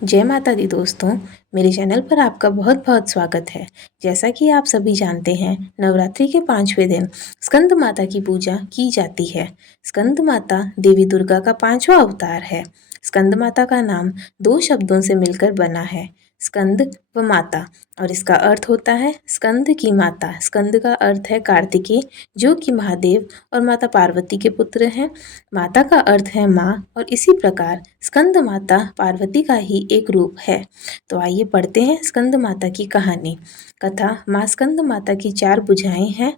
जय माता दी दोस्तों। मेरे चैनल पर आपका बहुत बहुत स्वागत है। जैसा कि आप सभी जानते हैं, नवरात्रि के 5वें दिन स्कंद माता की पूजा की जाती है। स्कंद माता देवी दुर्गा का 5वां अवतार है। स्कंद माता का नाम 2 शब्दों से मिलकर बना है, स्कंद व माता, और इसका अर्थ होता है स्कंद की माता। स्कंद का अर्थ है कार्तिकेय, जो कि महादेव और माता पार्वती के पुत्र हैं। माता का अर्थ है माँ, और इसी प्रकार स्कंद माता पार्वती का ही एक रूप है। तो आइए पढ़ते हैं स्कंद माता की कहानी। कथा। माँ स्कंद माता की 4 भुजाएं हैं।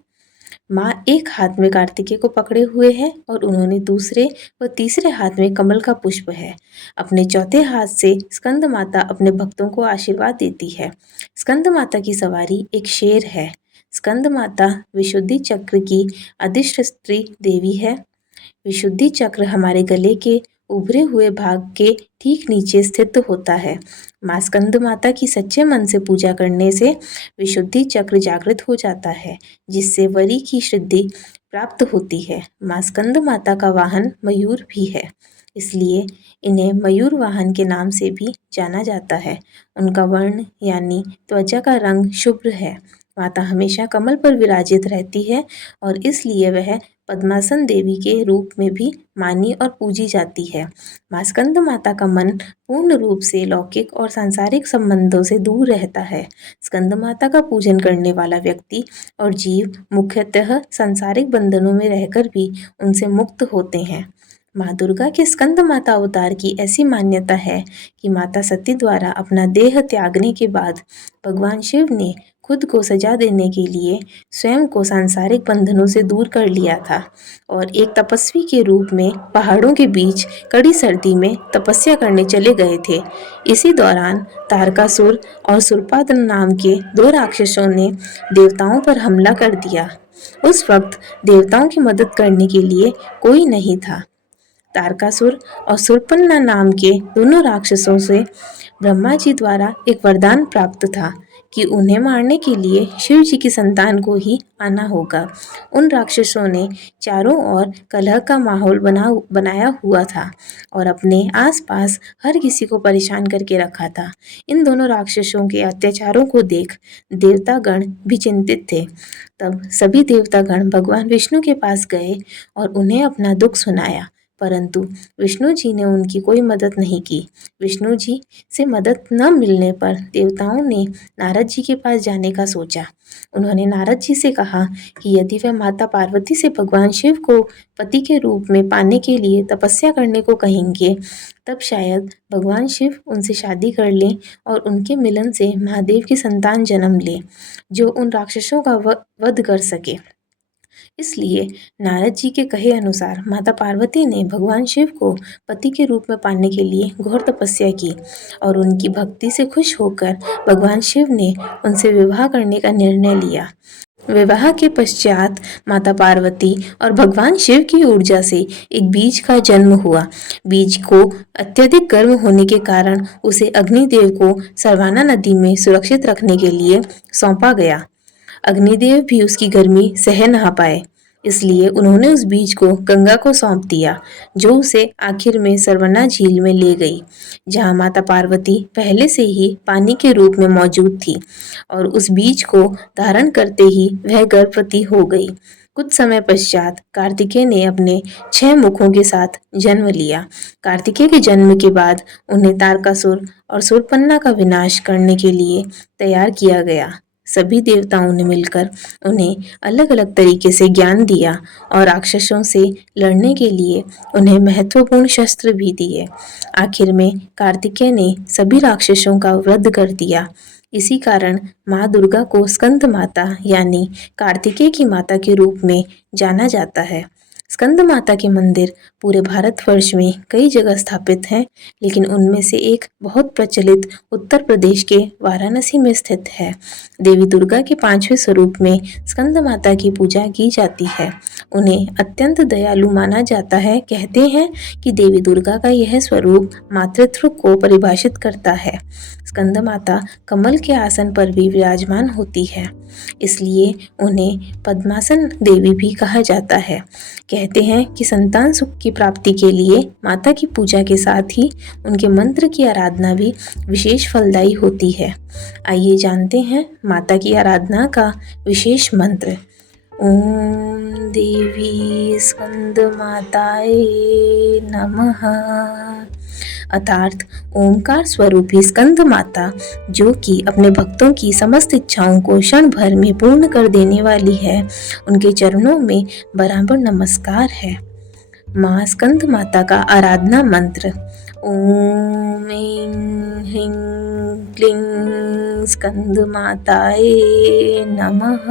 माँ एक हाथ में कार्तिकेय को पकड़े हुए है और उन्होंने दूसरे व तीसरे हाथ में कमल का पुष्प है। अपने चौथे हाथ से स्कंद माता अपने भक्तों को आशीर्वाद देती है। स्कंद माता की सवारी एक शेर है। स्कंद माता विशुद्धि चक्र की अधिष्ठात्री देवी है। विशुद्धि चक्र हमारे गले के उभरे हुए भाग के ठीक नीचे स्थित होता है। माँ स्कंद माता की सच्चे मन से पूजा करने से विशुद्धि चक्र जागृत हो जाता है, जिससे वरी की सिद्धि प्राप्त होती है। माँ स्कंद माता का वाहन मयूर भी है, इसलिए इन्हें मयूर वाहन के नाम से भी जाना जाता है। उनका वर्ण यानी त्वचा का रंग शुभ्र है। माता हमेशा कमल पर विराजित रहती है और इसलिए वह पद्मासन देवी के रूप में भी मानी और पूजी जाती है। माँ स्कंद माता का मन पूर्ण रूप से लौकिक और सांसारिक संबंधों से दूर रहता है। स्कंद माता का पूजन करने वाला व्यक्ति और जीव मुख्यतः सांसारिक बंधनों में रहकर भी उनसे मुक्त होते हैं। माँ दुर्गा के स्कंद माता अवतार की ऐसी मान्यता है कि माता सती द्वारा अपना देह त्यागने के बाद भगवान शिव ने खुद को सजा देने के लिए स्वयं को सांसारिक बंधनों से दूर कर लिया था और एक तपस्वी के रूप में पहाड़ों के बीच कड़ी सर्दी में तपस्या करने चले गए थे। इसी दौरान तारकासुर और सुरपाद नाम के 2 राक्षसों ने देवताओं पर हमला कर दिया। उस वक्त देवताओं की मदद करने के लिए कोई नहीं था। तारकासुर और सुरपन्ना नाम के दोनों राक्षसों से ब्रह्मा जी द्वारा एक वरदान प्राप्त था कि उन्हें मारने के लिए शिव जी की संतान को ही आना होगा। उन राक्षसों ने चारों ओर कलह का माहौल बनाया हुआ था और अपने आसपास हर किसी को परेशान करके रखा था। इन दोनों राक्षसों के अत्याचारों को देख देवतागण भी चिंतित थे। तब सभी देवतागण भगवान विष्णु के पास गए और उन्हें अपना दुख सुनाया, परंतु विष्णु जी ने उनकी कोई मदद नहीं की। विष्णु जी से मदद न मिलने पर देवताओं ने नारद जी के पास जाने का सोचा। उन्होंने नारद जी से कहा कि यदि वह माता पार्वती से भगवान शिव को पति के रूप में पाने के लिए तपस्या करने को कहेंगे, तब शायद भगवान शिव उनसे शादी कर लें और उनके मिलन से महादेव की संतान जन्म ले, जो उन राक्षसों का वध कर सके। इसलिए नारद जी के कहे अनुसार माता पार्वती ने भगवान शिव को पति के रूप में पाने के लिए घोर तपस्या की और उनकी भक्ति से खुश होकर भगवान शिव ने उनसे विवाह करने का निर्णय लिया। विवाह के पश्चात माता पार्वती और भगवान शिव की ऊर्जा से एक बीज का जन्म हुआ। बीज को अत्यधिक गर्म होने के कारण उसे अग्निदेव को सरवाना नदी में सुरक्षित रखने के लिए सौंपा गया। अग्निदेव भी उसकी गर्मी सह ना पाए, इसलिए उन्होंने उस बीज को गंगा को सौंप दिया, जो उसे आखिर में सरवना झील में ले गई, जहाँ माता पार्वती पहले से ही पानी के रूप में मौजूद थी और उस बीज को धारण करते ही वह गर्भवती हो गई। कुछ समय पश्चात कार्तिकेय ने अपने 6 मुखों के साथ जन्म लिया। कार्तिकेय के जन्म के बाद उन्हें तारकासुर और शूर्पणखा का विनाश करने के लिए तैयार किया गया। सभी देवताओं ने मिलकर उन्हें अलग अलग तरीके से ज्ञान दिया और राक्षसों से लड़ने के लिए उन्हें महत्वपूर्ण शस्त्र भी दिए। आखिर में कार्तिकेय ने सभी राक्षसों का वध कर दिया। इसी कारण माँ दुर्गा को स्कंद माता यानी कार्तिकेय की माता के रूप में जाना जाता है। स्कंद माता के मंदिर पूरे भारतवर्ष में कई जगह स्थापित हैं, लेकिन उनमें से एक बहुत प्रचलित उत्तर प्रदेश के वाराणसी में स्थित है। देवी दुर्गा के 5वें स्वरूप में स्कंद माता की पूजा की जाती है। उन्हें अत्यंत दयालु माना जाता है। कहते हैं कि देवी दुर्गा का यह स्वरूप मातृत्व को परिभाषित करता है। स्कंद माता कमल के आसन पर भी विराजमान होती है, इसलिए उन्हें पद्मासन देवी भी कहा जाता है। कहते कहते हैं कि संतान सुख की प्राप्ति के लिए माता की पूजा के साथ ही उनके मंत्र की आराधना भी विशेष फलदायी होती है। आइए जानते हैं माता की आराधना का विशेष मंत्र। ओम देवी स्कंद माताए नमः। अर्थात ओमकार स्वरूपी स्कंद माता, जो कि अपने भक्तों की समस्त इच्छाओं को क्षण भर में पूर्ण कर देने वाली है, उनके चरणों में बराबर नमस्कार है। माँ स्कंद माता का आराधना मंत्र। ओम ऐं ह्रीं क्लीं स्कंद माताए नमः।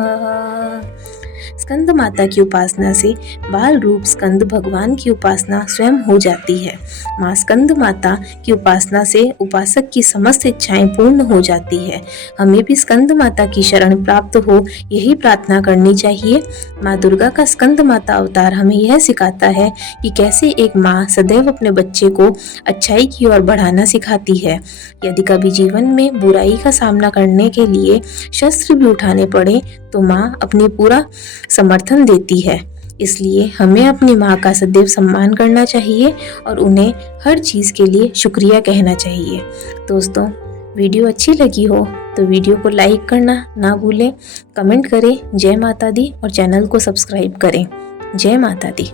स्कंद माता की उपासना से बाल रूप स्कंद भगवान की उपासना स्वयं हो जाती है। माँ स्कंद माता की उपासना से उपासक की समस्त इच्छाएं पूर्ण हो जाती है। हमें भी स्कंद माता की शरण प्राप्त हो, यही प्रार्थना करनी चाहिए। माँ दुर्गा का स्कंद माता अवतार हमें यह सिखाता है कि कैसे एक माँ सदैव अपने बच्चे को अच्छाई की ओर बढ़ाना सिखाती है। यदि कभी जीवन में बुराई का सामना करने के लिए शस्त्र भी उठाने पड़े तो माँ अपनी पूरा समर्थन देती है। इसलिए हमें अपनी माँ का सदैव सम्मान करना चाहिए और उन्हें हर चीज़ के लिए शुक्रिया कहना चाहिए। दोस्तों, वीडियो अच्छी लगी हो तो वीडियो को लाइक करना ना भूलें, कमेंट करें जय माता दी और चैनल को सब्सक्राइब करें। जय माता दी।